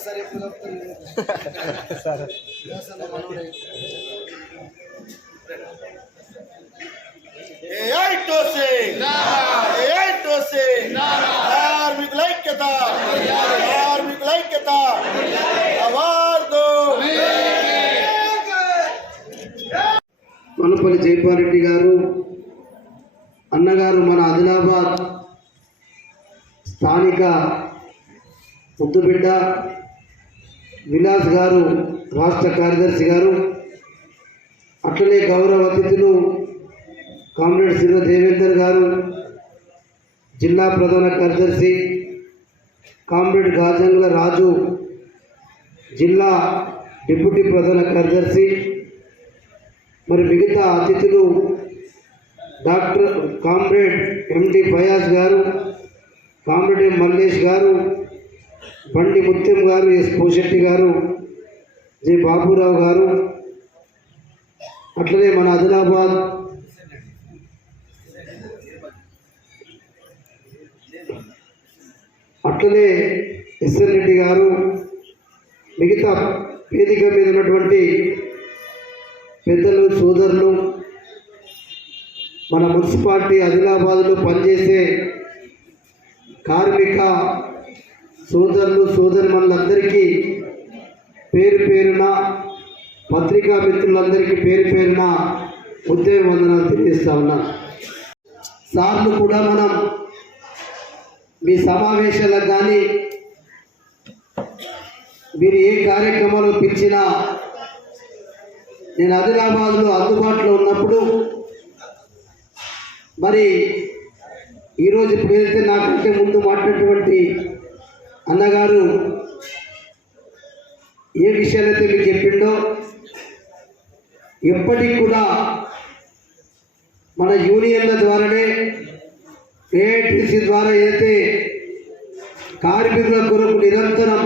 సరే ఎప్పుడు సరే ఏఐ టోసే ఏఐ టోసే కార్మికుల ఐక్యత కార్మికుల ఐక్యత అవార్డు మనపల్లి జైపారెడ్డి గారు అన్నగారు మన ఆదిలాబాద్ స్థానిక ముద్దుబిడ్డ విలాస్ గారు రాష్ట్ర కార్యదర్శి గారు అట్లనే గౌరవ అతిథులు కామ్రేడ్ శివ దేవేందర్ గారు జిల్లా ప్రధాన కార్యదర్శి కామ్రేడ్ గాజంగుల రాజు జిల్లా డిప్యూటీ ప్రధాన కార్యదర్శి మరి మిగతా అతిథులు డాక్టర్ కామ్రేడ్ ఎండి ఫయాజ్ గారు కామ్రేడ్ మల్లేష్ గారు బండి ముత్యం గారు ఎస్ పోశెట్టి గారు జె బాబురావు గారు అట్లనే మన ఆదిలాబాద్ అట్లనే ఎస్ఎన్ రెడ్డి గారు మిగతా వేదిక మీద ఉన్నటువంటి పెద్దలు సోదరులు మన మున్సిపాలిటీ ఆదిలాబాద్లో పనిచేసే కార్మిక సోదరులు సోదరిమణులందరికీ పేరు పేరున పత్రికా మిత్రులందరికీ పేరు పేరున ఉద్యోగ వందనాలు తెలియజేస్తా ఉన్నా. సార్లు కూడా మనం మీ సమావేశాలకు కానీ మీరు ఏ కార్యక్రమాలు పిలిచినా నేను ఆదిలాబాద్లో అందుబాటులో ఉన్నప్పుడు మరి ఈరోజు ఇప్పుడు ఏదైతే నాకంటే ముందు మాట్లాడినటువంటి అన్నగారు ఏ విషయాలైతే మీకు చెప్పిండో ఎప్పటికి కూడా మన యూనియన్ల ద్వారానే ఏఐటీసీ ద్వారా ఏదైతే కార్మికుల కొరకు నిరంతరం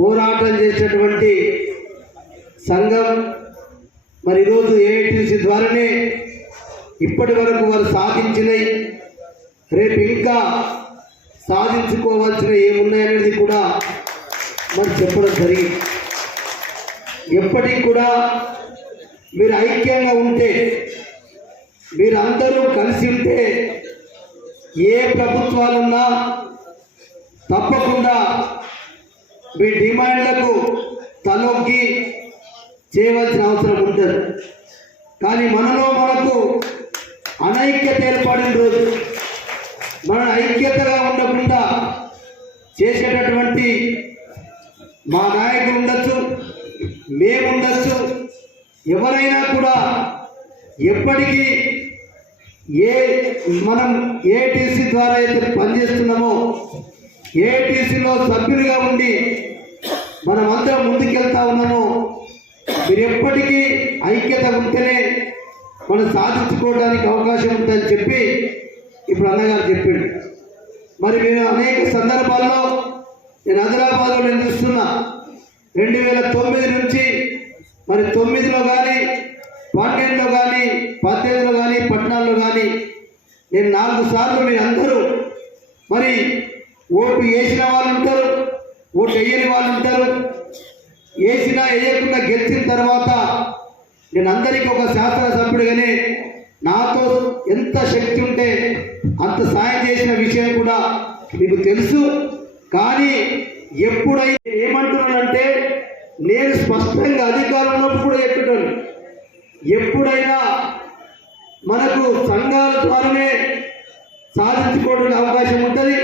పోరాటం చేసేటువంటి సంఘం మరి ఈరోజు ఏఐటీసీ ద్వారానే ఇప్పటి వరకు వారు సాధించినవి. రేపు ఇంకా సాధించుకోవాల్సిన ఏమున్నాయనేది కూడా మరి చెప్పడం జరిగింది. ఎప్పటికి కూడా మీరు ఐక్యంగా ఉంటే మీరు అందరూ కలిసి ఉంటే ఏ ప్రభుత్వాలున్నా తప్పకుండా మీ డిమాండ్లకు తలొగ్గి చేయవలసిన అవసరం ఉంటుంది కానీ మనలో మనకు అనైక్యత ఏర్పడిన రోజు మన ఐక్యతగా ఉండకుండా చేసేటటువంటి మా నాయకులు ఉండొచ్చు మేముండొచ్చు ఎవరైనా కూడా ఎప్పటికీ ఏ మనం ఏటీసీ ద్వారా అయితే పనిచేస్తున్నామో ఏటీసీలో సభ్యులుగా ఉండి మనం అందరం ముందుకెళ్తా ఉన్నామో మీరు ఎప్పటికీ ఐక్యత ఉంటేనే మనం సాధించుకోవడానికి అవకాశం ఉంటుందని చెప్పి ఇప్పుడు అన్నగారు చెప్పిండు. మరి మేము అనేక సందర్భాల్లో నేను హైదరాబాద్లో నేను చూస్తున్నా. రెండు వేల తొమ్మిది నుంచి మరి తొమ్మిదిలో కానీ పన్నెండులో కానీ పద్దెనిమిదిలో కానీ పట్టణాల్లో కానీ నేను నాలుగు సార్లు మీరు అందరూ మరి ఓటు వేసిన వాళ్ళు ఉంటారు ఓటు వేయని వాళ్ళు ఉంటారు. వేసినా వేయకుండా గెలిచిన తర్వాత నేను అందరికీ ఒక శాసనసభ్యుడిగానే నాతో ఎంత శక్తి ఉంటే అంత సాయం చేసిన విషయం కూడా మీకు తెలుసు. కానీ ఎప్పుడైతే ఏమంటున్నానంటే నేను స్పష్టంగా అధికారంలో కూడా చెప్తున్నాను. ఎప్పుడైనా మనకు సంఘాల ద్వారానే సాధించుకోవడానికి అవకాశం ఉంటుంది.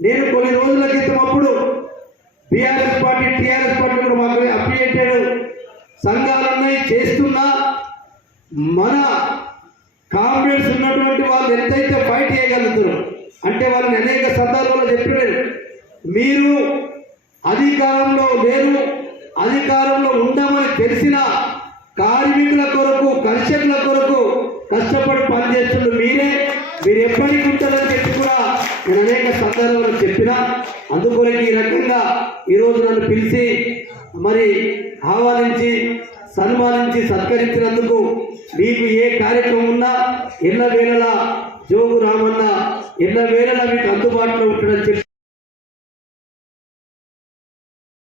నేను కొన్ని రోజుల క్రితం అప్పుడు బీఆర్ఎస్ పార్టీ టీఆర్ఎస్ పార్టీ కూడా మాకు అప్రియేటెడ్ సంఘాలన్నీ చేస్తున్నా. మన కామ్రేడ్స్ ఉన్నటువంటి వాళ్ళు ఎంతైతే ఫైట్ చేయగలుగుతారు అంటే వాళ్ళని అనేక సందర్భాల్లో చెప్పారు మీరు అధికారంలో లేరు అధికారంలో ఉండమని తెలిసిన కార్మికుల కొరకు కర్షకుల కొరకు కష్టపడి పనిచేస్తున్న మీరే మీరు ఎప్పటికి ఉంటారని చెప్పి కూడా నేను అనేక సందర్భాల్లో చెప్పిన. అందుకొరకు ఈ రకంగా ఈరోజు నన్ను పిలిచి మరి ఆహ్వానించి సన్మానించి సత్కరించినందుకు మీకు ఏ కార్యక్రమం ఉన్నా ఎల్ల వేళలా జోగు రామన్న ఎల్ల వేళలా మీకు అందుబాటులో ఉంటాడని చెప్పి